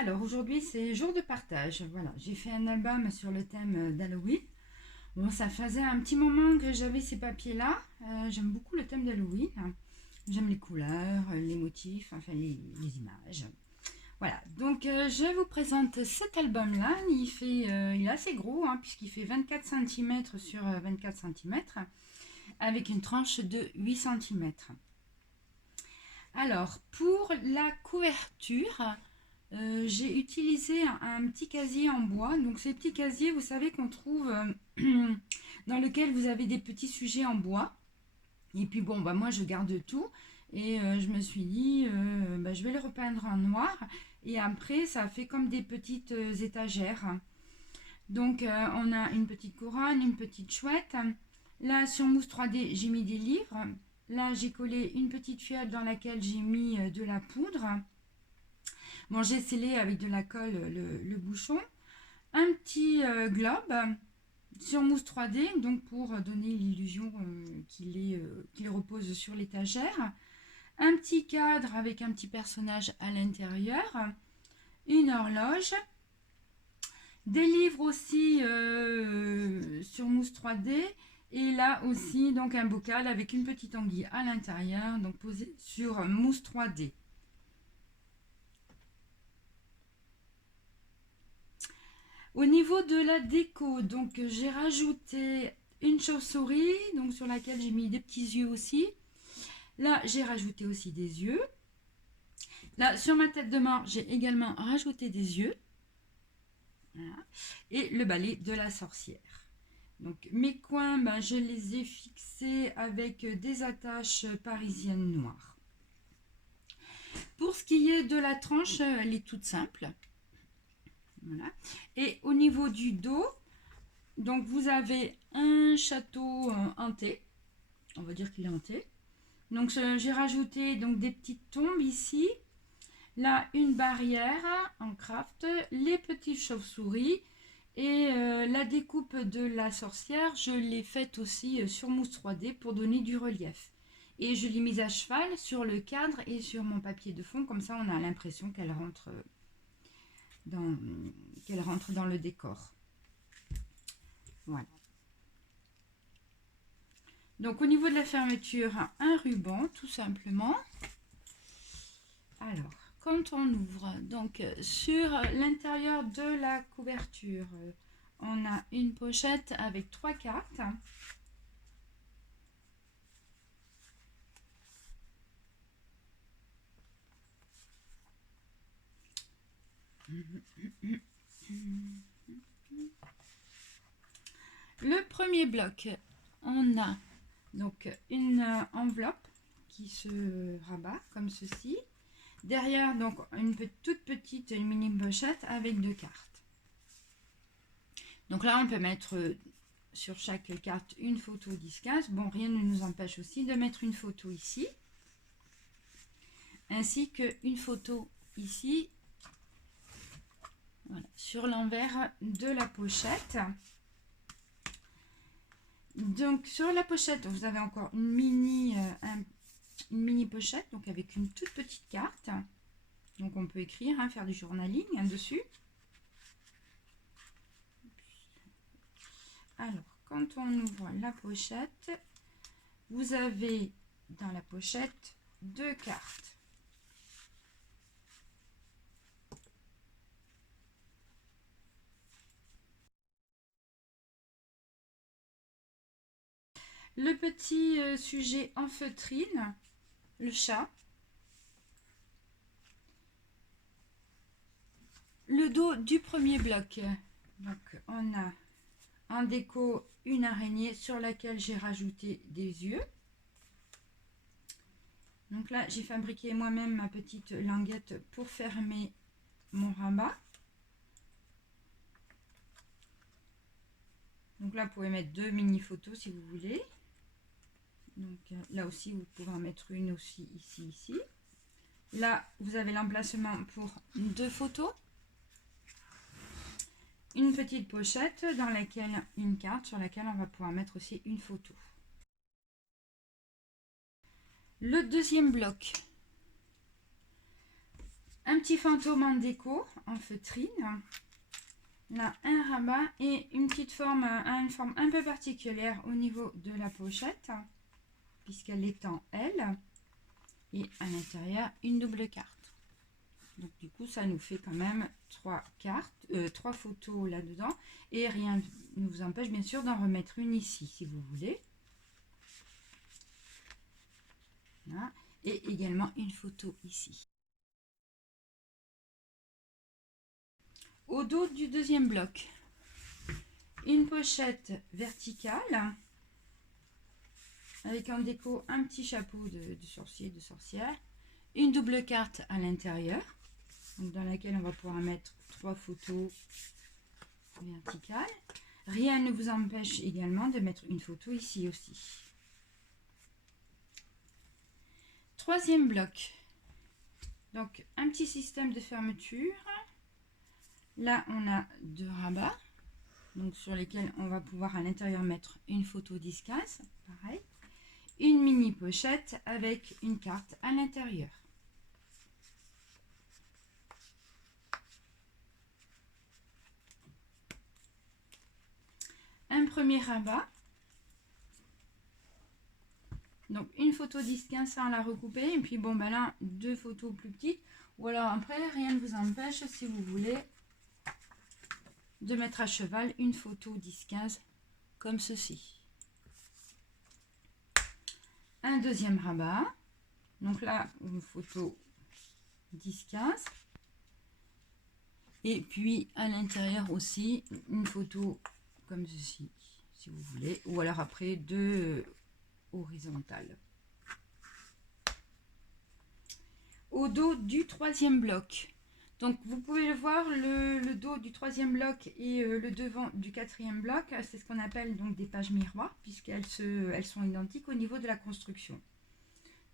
Alors aujourd'hui c'est jour de partage. Voilà, j'ai fait un album sur le thème d'Halloween. Bon, ça faisait un petit moment que j'avais ces papiers-là. J'aime beaucoup le thème d'Halloween. J'aime les couleurs, les motifs, enfin les images. Voilà, donc je vous présente cet album-là. Il est assez gros, hein, puisqu'il fait 24 cm sur 24 cm, avec une tranche de 8 cm. Alors, pour la couverture, j'ai utilisé un petit casier en bois. Donc ces petits casiers, vous savez, qu'on trouve dans lequel vous avez des petits sujets en bois. Et puis bon, bah moi je garde tout. Et je me suis dit, je vais le repeindre en noir. Et après, ça fait comme des petites étagères. Donc on a une petite couronne, une petite chouette. Là, sur mousse 3D, j'ai mis des livres. Là, j'ai collé une petite fiole dans laquelle j'ai mis de la poudre. Bon, j'ai scellé avec de la colle le bouchon. Un petit globe sur mousse 3D, donc pour donner l'illusion qu'il repose sur l'étagère. Un petit cadre avec un petit personnage à l'intérieur. Une horloge. Des livres aussi sur mousse 3D. Et là aussi, donc un bocal avec une petite anguille à l'intérieur, donc posé sur mousse 3D. Au niveau de la déco, donc j'ai rajouté une chauve-souris, donc sur laquelle j'ai mis des petits yeux aussi. Là, j'ai rajouté aussi des yeux. Là, sur ma tête de mort, j'ai également rajouté des yeux. Voilà. Et le balai de la sorcière. Donc mes coins, je les ai fixés avec des attaches parisiennes noires. Pour ce qui est de la tranche, elle est toute simple. Voilà. Et au niveau du dos, donc vous avez un château hanté. On va dire qu'il est hanté. Donc j'ai rajouté donc des petites tombes ici. Là, une barrière en craft, les petites chauves-souris. Et la découpe de la sorcière, je l'ai faite aussi sur mousse 3D pour donner du relief. Et je l'ai mise à cheval sur le cadre et sur mon papier de fond. Comme ça, on a l'impression qu'elle rentre dans le décor. Voilà. Donc, au niveau de la fermeture, un ruban, tout simplement. Alors, quand on ouvre, donc sur l'intérieur de la couverture, on a une pochette avec 3 cartes. Le premier bloc, on a donc une enveloppe qui se rabat comme ceci. Derrière, donc une toute petite mini pochette avec 2 cartes. Donc là, on peut mettre sur chaque carte une photo discase. Bon, rien ne nous empêche aussi de mettre une photo ici, ainsi qu'une photo ici, voilà, sur l'envers de la pochette. Donc sur la pochette, vous avez encore une mini pochette, donc avec une toute petite carte. Donc on peut écrire, faire du journaling dessus. Alors, quand on ouvre la pochette, vous avez dans la pochette 2 cartes. Le petit sujet en feutrine, le chat. Le dos du premier bloc. Donc on a en déco une araignée sur laquelle j'ai rajouté des yeux. Donc là, j'ai fabriqué moi-même ma petite languette pour fermer mon rabat. Donc là, vous pouvez mettre 2 mini photos si vous voulez. Donc là aussi, vous pouvez en mettre une aussi ici. Là, vous avez l'emplacement pour 2 photos. Une petite pochette dans laquelle une carte sur laquelle on va pouvoir mettre aussi une photo. Le deuxième bloc. un petit fantôme en déco, en feutrine. Là, un rabat et une petite forme, une forme un peu particulière au niveau de la pochette, puisqu'elle est en L. Et à l'intérieur, une double carte. Donc du coup, ça nous fait quand même 3 cartes, 3 photos là-dedans. Et rien ne vous empêche bien sûr d'en remettre une ici, si vous voulez. Voilà. Et également une photo ici. Au dos du deuxième bloc, une pochette verticale avec en déco un petit chapeau de sorcier, de sorcière, une double carte à l'intérieur, dans laquelle on va pouvoir mettre 3 photos verticales. Rien ne vous empêche également de mettre une photo ici aussi. Troisième bloc, donc un petit système de fermeture. Là, on a 2 rabats, donc sur lesquels on va pouvoir à l'intérieur mettre une photo disquasse, pareil. Une mini pochette avec une carte à l'intérieur. Un premier rabat. Donc une photo 10-15 sans la recouper. Et puis bon, ben là, 2 photos plus petites. Ou alors après, rien ne vous empêche, si vous voulez, de mettre à cheval une photo 10-15 comme ceci. Un deuxième rabat. Donc là, une photo 10-15. Et puis à l'intérieur aussi, une photo comme ceci, si vous voulez. Ou alors après, 2 horizontales. Au dos du troisième bloc. Donc vous pouvez le voir, le dos du troisième bloc et le devant du quatrième bloc, c'est ce qu'on appelle donc des pages miroirs, puisqu'elles elles sont identiques au niveau de la construction.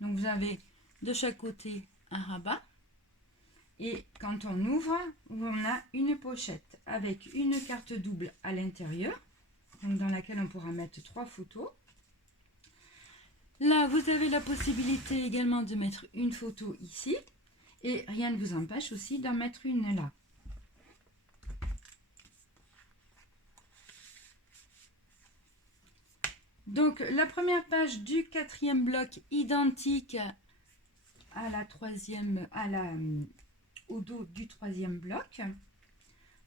Donc vous avez de chaque côté un rabat, et quand on ouvre, on a une pochette avec une carte double à l'intérieur, dans laquelle on pourra mettre 3 photos. Là, vous avez la possibilité également de mettre une photo ici. Et rien ne vous empêche aussi d'en mettre une là. Donc, la première page du quatrième bloc, identique à la troisième, au dos du troisième bloc.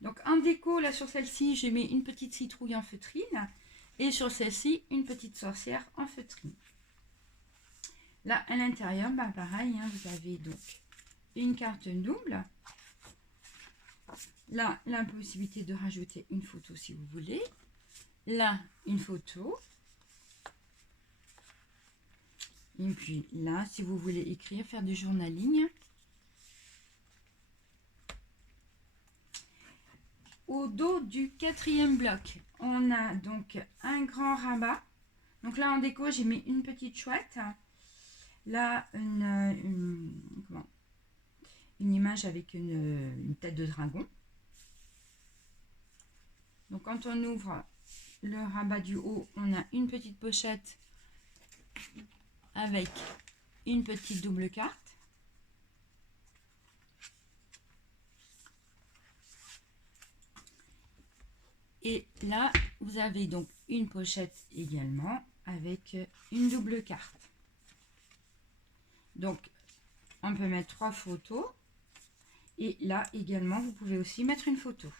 Donc, en déco, là, sur celle-ci, j'ai mis une petite citrouille en feutrine. Et sur celle-ci, une petite sorcière en feutrine. Là, à l'intérieur, bah, pareil, hein, vous avez donc une carte double. Là, la possibilité de rajouter une photo si vous voulez. Là, une photo. Et puis là, si vous voulez écrire, faire du journaling. Au dos du quatrième bloc, on a donc un grand rabat. Donc là, en déco, j'ai mis une petite chouette. Là, une image avec une tête de dragon. Donc quand on ouvre le rabat du haut, on a une petite pochette avec une petite double carte. Et là, vous avez donc une pochette également avec une double carte. Donc, on peut mettre 3 photos. Et là également, vous pouvez aussi mettre une photo.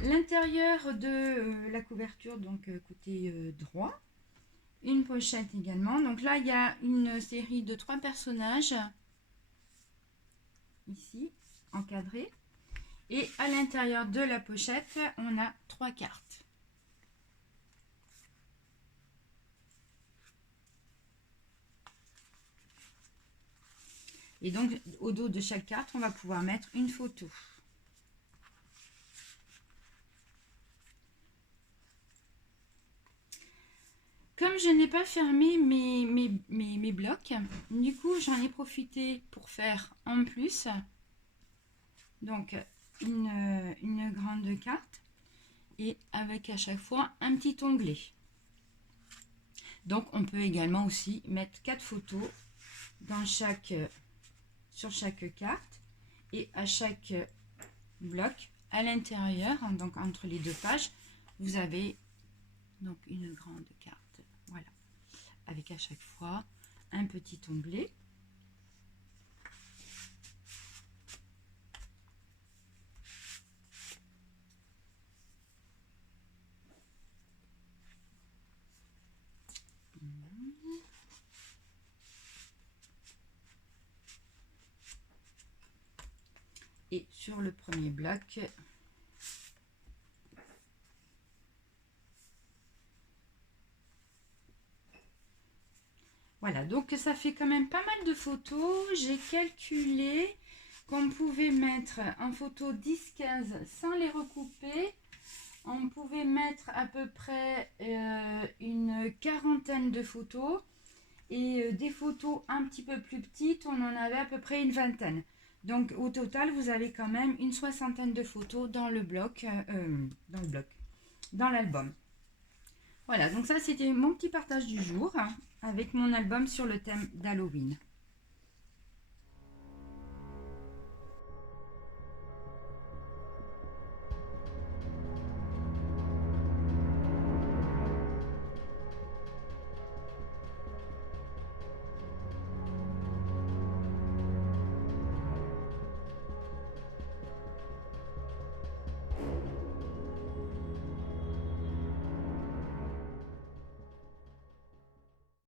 L'intérieur de la couverture, donc côté droit. Une pochette également. Donc là, il y a une série de 3 personnages. Ici, encadrés. Et à l'intérieur de la pochette, on a 3 cartes. Et donc, au dos de chaque carte, on va pouvoir mettre une photo. Comme je n'ai pas fermé mes blocs, du coup, j'en ai profité pour faire en plus donc une grande carte et avec à chaque fois un petit onglet. Donc on peut également aussi mettre 4 photos dans sur chaque carte et à chaque bloc à l'intérieur, hein, donc entre les deux pages, vous avez donc une grande carte. Voilà, avec à chaque fois un petit onglet. Et sur le premier bloc, voilà, donc ça fait quand même pas mal de photos. J'ai calculé qu'on pouvait mettre en photo 10-15 sans les recouper. On pouvait mettre à peu près une quarantaine de photos. Et des photos un petit peu plus petites, on en avait à peu près une vingtaine. Donc au total, vous avez quand même une soixantaine de photos dans le bloc, dans l'album. Voilà, donc ça c'était mon petit partage du jour, hein, avec mon album sur le thème d'Halloween.